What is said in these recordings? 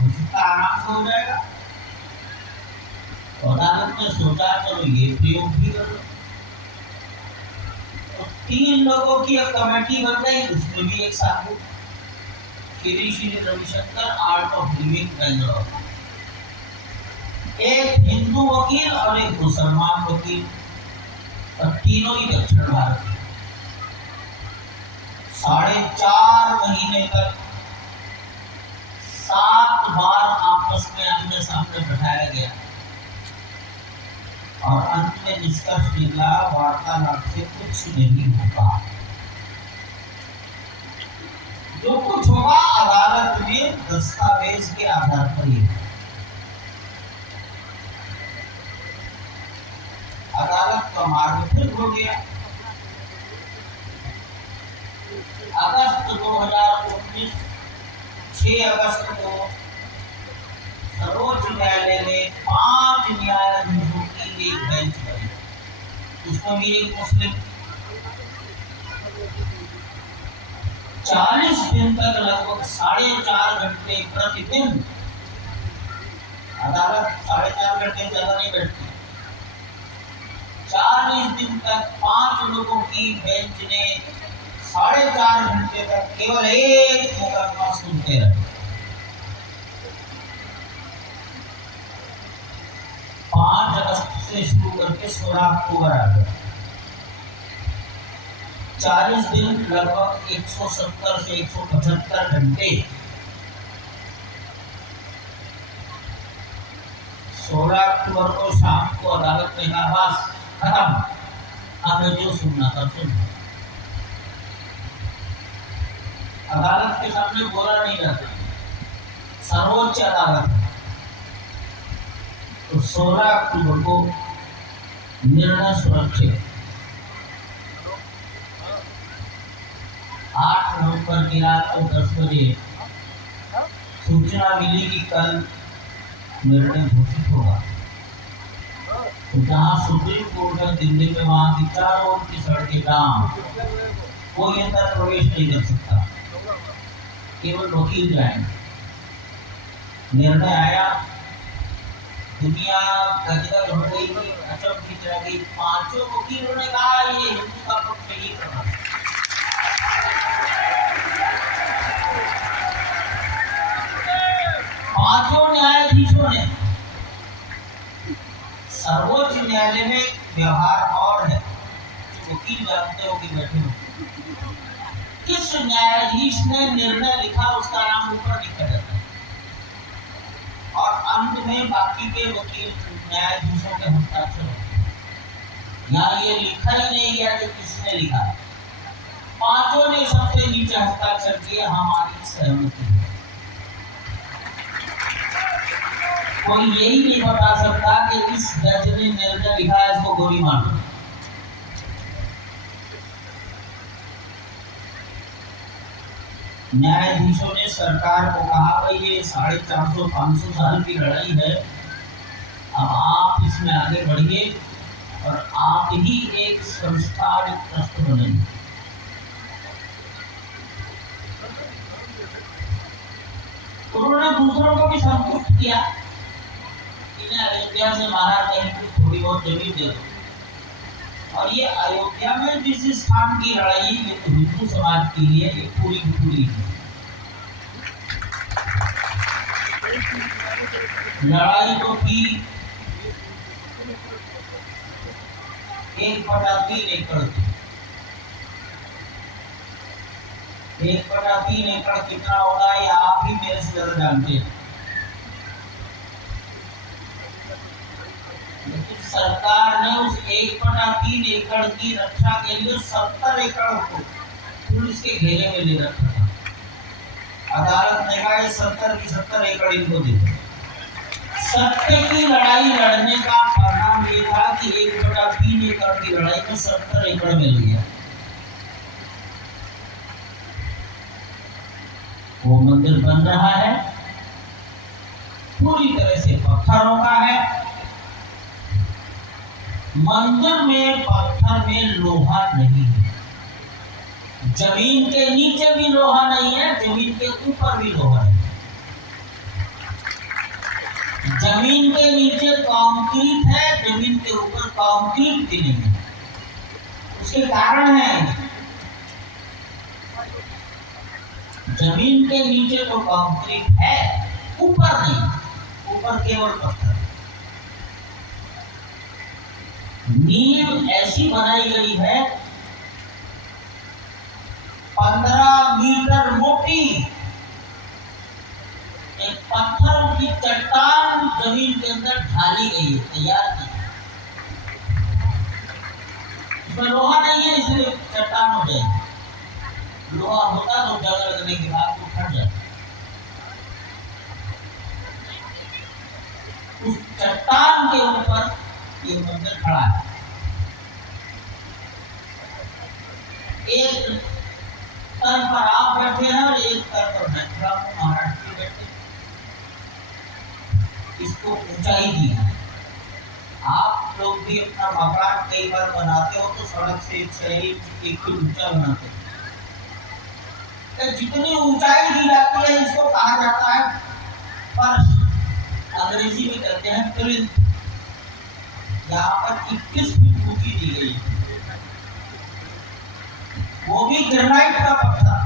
हो सकता आराम से हो जाएगा। तो अदालत ने सोचा चलो ये प्रयोग भी कर लो। तो 3 लोगों की एक कमेटी बन गई, उसमें भी एक साधु Shri Shri Ravishankar art of living Bangalore, एक हिंदू वकील और एक मुसलमान वकील, और तीनों ही दक्षिण भारत के। 4.5 महीने तक 7 बार आपस में आमने सामने बैठाया गया और अंत में निष्कर्ष निकला वार्तालाप से कुछ नहीं होगा। जो कुछ होगा अदालत में दस्तावेज के आधार पर ही। अदालत का मार्ग फिर हो गया। अगस्त 2019 6 अगस्त को सर्वोच्च न्यायालय में 5 न्यायाधीशों की एक बेंच बनी, उसमें भी एक मुस्लिम। 40 दिन तक लगभग 4.5 घंटे प्रतिदिन, अदालत 4.5 घंटे ज्यादा नहीं बैठती, 40 दिन तक 5 लोगों की बेंच ने 4.5 घंटे तक केवल एक मुकदमा सुनते रहे। 5 अगस्त से शुरू करके 16 अक्टूबर आ गया। 40 दिन लगभग 170 से 175 घंटे। 16 अक्टूबर को शाम को अदालत ने कहा बस खत्म, हमें जो सुनना था सुन। अदालत के सामने बोला नहीं जाता, सर्वोच्च अदालत। तो 16 अक्टूबर को निर्णय सुरक्षित। 8 नवंबर की रात को 10 बजे सूचना मिली कि कल निर्णय घोषित होगा। तो जहां सुप्रीम कोर्ट है दिल्ली में, वहां की चारों ओर की सड़कें जाम, कोई अंदर प्रवेश नहीं कर सकता, केवल वकील जाएंगे। निर्णय आया, दुनिया गदगद हो गई, अचंभित रह गई। 5 वकीलों ने कहा ये हिंदू का पक्ष नहीं करना। पांचों न्यायाधीशों ने, सर्वोच्च न्यायालय में व्यवहार और है, वकील जानते हो कि बैठे हो, किस न्यायाधीश ने निर्णय लिखा उसका नाम ऊपर लिखा जाता है और अंत में बाकी के वकील न्यायाधीशों के हस्ताक्षर होते हैं। यहाँ ये लिखा ही नहीं गया कि किसने लिखा, 5 ने सबसे नीचे हस्ताक्षर किए, हमारी सहमति है। कोई यही नहीं बता सकता कि इस जज ने निर्णय लिखा है इसको गोली मार दो। न्यायाधीशों ने सरकार को कहा भाई ये 450-500 साल की लड़ाई है, अब आप इसमें आगे बढ़िए और आप ही एक संस्था ट्रस्ट बनेंगे। उन्होंने दूसरों को भी संतुष्ट किया, इन्हें अयोध्या से बाहर कहीं थोड़ी बहुत जमीन दे दो। और ये अयोध्या में जिस स्थान की लड़ाई, ये तो हिंदू समाज के लिए एक पूरी की पूरी लड़ाई तो थी 1/3 एकड़ की। 1/3 एकड़ कितना होगा ये आप ही मेरे से ज्यादा जानते हैं। लेकिन सरकार ने उस 1/3 एकड़ की रक्षा के लिए 70 एकड़ को पुलिस के घेरे में ले रखा था। अदालत ने कहा 70 की 70 एकड़ इनको दे। सत्य की लड़ाई लड़ने का परिणाम ये था कि 1/3 एकड़ की लड़ाई में 70 एकड़ मिल गया। वो मंदिर बन रहा है, पूरी तरह से पत्थरों का है। मंदिर में पत्थर में लोहा नहीं है, जमीन के नीचे भी लोहा नहीं है, जमीन के ऊपर भी लोहा नहीं। जमीन के नीचे कंक्रीट है, जमीन के ऊपर कंक्रीट भी नहीं है। उसके कारण है, जमीन के नीचे तो कंक्रीट है, ऊपर नहीं, ऊपर केवल पत्थर। नींव ऐसी बनाई गई है 15 मीटर मोटी, एक पत्थर की चट्टान जमीन के अंदर ढाली गई है, तैयार की। इसमें लोहा नहीं है, इसलिए चट्टान हो जाएगी। लोहा होता तो जंग लगने के बाद वो फट जाता। उस चट्टान के ऊपर ये मंदिर खड़ा है। एक स्तर पर आप बैठे हैं और एक स्तर पर महाराज जी बैठे। इसको ऊंचाई दी है। आप लोग भी अपना मकान कई बार बनाते हो तो सड़क से 6 इंच 1 फीट ऊंचा बनाते हो। तो जितनी ऊंचाई दी जाती है इसको कहा जाता है फर्श, अंग्रेजी में कहते हैं प्लिंथ। यहाँ पर 21 फीट ऊंची दी गई है, वो भी ग्रेनाइट का पत्थर,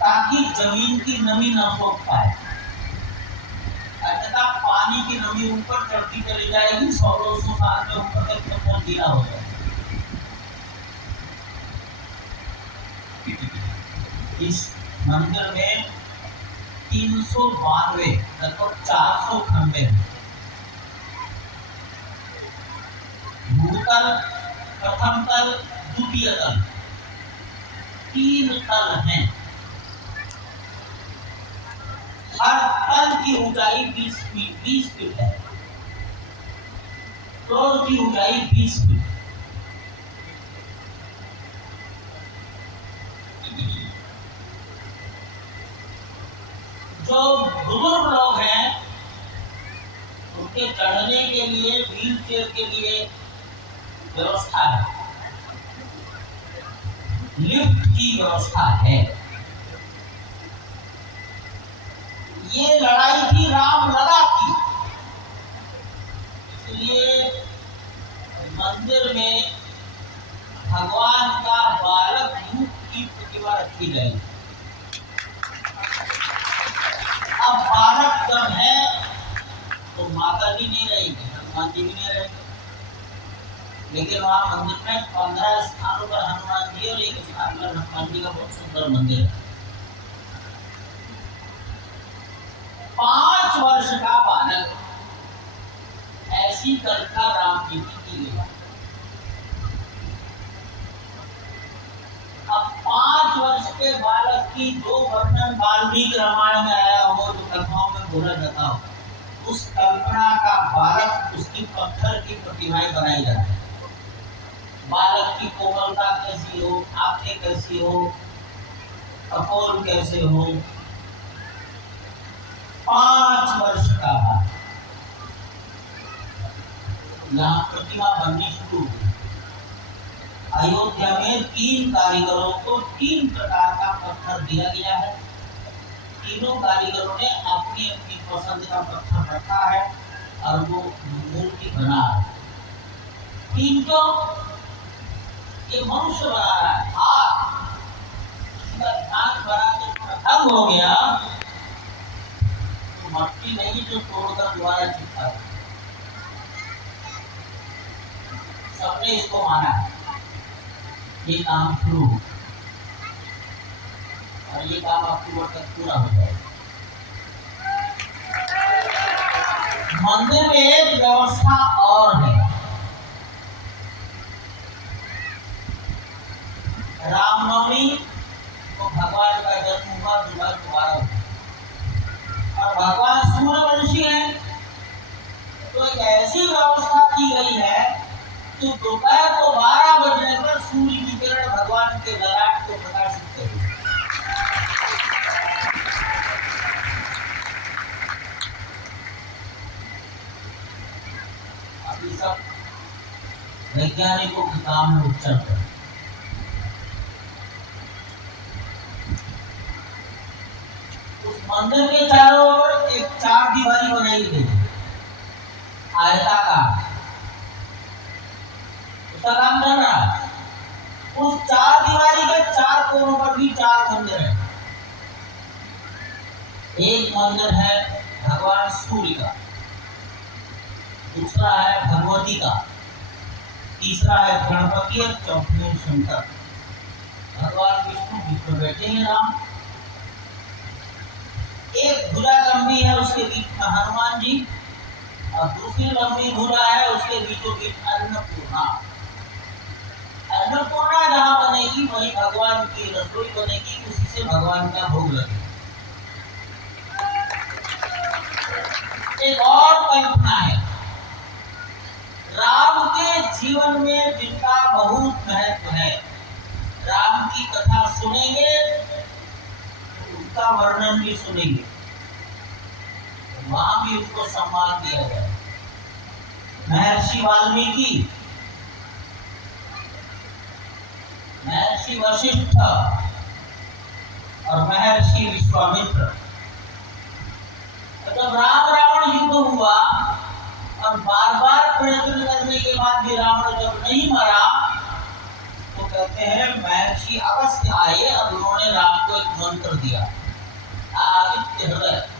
ताकि जमीन की नमी न सोख पाए। अन्यथा पानी की नमी ऊपर चढ़ती चली जाएगी, 100-200 साल में ऊपर तक पत्थर गीला हो जाएगा। इस मंदिर में 392 लगभग 400 खंबे हैं। भूतल, प्रथम तल, द्वितीय तल, 3 तल हैं। हर तल की ऊंचाई 20 फीट है। फ्लोर की ऊंचाई 20 फीट। जो बुजुर्ग लोग हैं उनके चढ़ने के लिए व्हील चेयर के लिए व्यवस्था है, लिफ्ट की व्यवस्था है। ये लड़ाई थी रामलला की, इसलिए मंदिर में भगवान का बालक रूप की प्रतिमा रखी गई। अब बालक जब है तो माता जी नहीं रहेगी, हनुमान जी भी नहीं रहेंगे। लेकिन वहां मंदिर में 15 स्थानों पर हनुमान जी और एक स्थान पर हनुमान जी का बहुत सुंदर मंदिर है। 5 वर्ष का बालक, ऐसी कल्पना राम जी की गई। अब 5 वर्ष के बालक की जो वर्णन वाल्मीकि रामायण में आया हो, जो कथाओं में बोला जाता हो, उस कल्पना का बालक, उसकी पत्थर की प्रतिमाएं बनाई जाती है। बालक की कोमलता कैसी हो, आंखें कैसी हो, कपोल कैसे हो। 5 वर्ष का बालक, यहाँ प्रतिमा बननी शुरू हुई। अयोध्या में 3 कारीगरों को 3 प्रकार का पत्थर दिया गया है। तीनों कारीगरों ने अपनी अपनी पसंद का पत्थर रखा है और वो मूर्ति बना है। 3 तो ये मनुष्य बना रहा है, हाथ, इसका नाक बना के खत्म हो गया तो मट्टी नहीं जो तोड़कर दोबारा चिपका। सबने इसको माना है। ये काम शुरू और ये काम अक्टूबर तक पूरा हो जाएगा। मंदिर में एक व्यवस्था और है। रामनवमी को भगवान का जन्म हुआ, दोबारा हुआ और भगवान सूर्यवंशी है, तो एक ऐसी व्यवस्था की गई है कि दोपहर को 12 बजने पर सूर्य की किरण भगवान के ललाट को प्रकाशित करेगी। अभी सब वैज्ञानिकों के काम में उपचल कर उस मंदिर के चारों ओर एक 4 दीवारी बनाई गई। आयताकार, उसका काम चल रहा है। उस चार दीवारी के चार कोनों पर भी चार मंदिर हैं। एक मंदिर है भगवान सूर्य का, दूसरा है भगवती का, तीसरा है गणपति और चौथे शंकर। भगवान विष्णु बीच में बैठे हैं राम। एक भुजा लंबी है, उसके बीच में हनुमान जी, और दूसरी लंबी भुजा है, उसके बीचों बीच अन्नपूर्णा। अन्नपूर्णा जहाँ बनेगी वही भगवान की रसोई बनेगी, उसी से भगवान का भोग लगेगा। एक और कल्पना है, राम के जीवन में जिनका बहुत महत्व है, राम की कथा सुनेंगे, उनका वर्णन भी सुनेंगे, वहां भी उनको सम्मान दिया गया। महर्षि वाल्मीकि, महर्षि वशिष्ठ और महर्षि विश्वामित्र। जब राम रावण युद्ध हुआ और बार बार प्रयत्न करने के बाद भी रावण जब नहीं मरा, तो कहते हैं महर्षि अगस्त्य आए और उन्होंने राम को एक मंत्र दिया, आदित्य हृदय।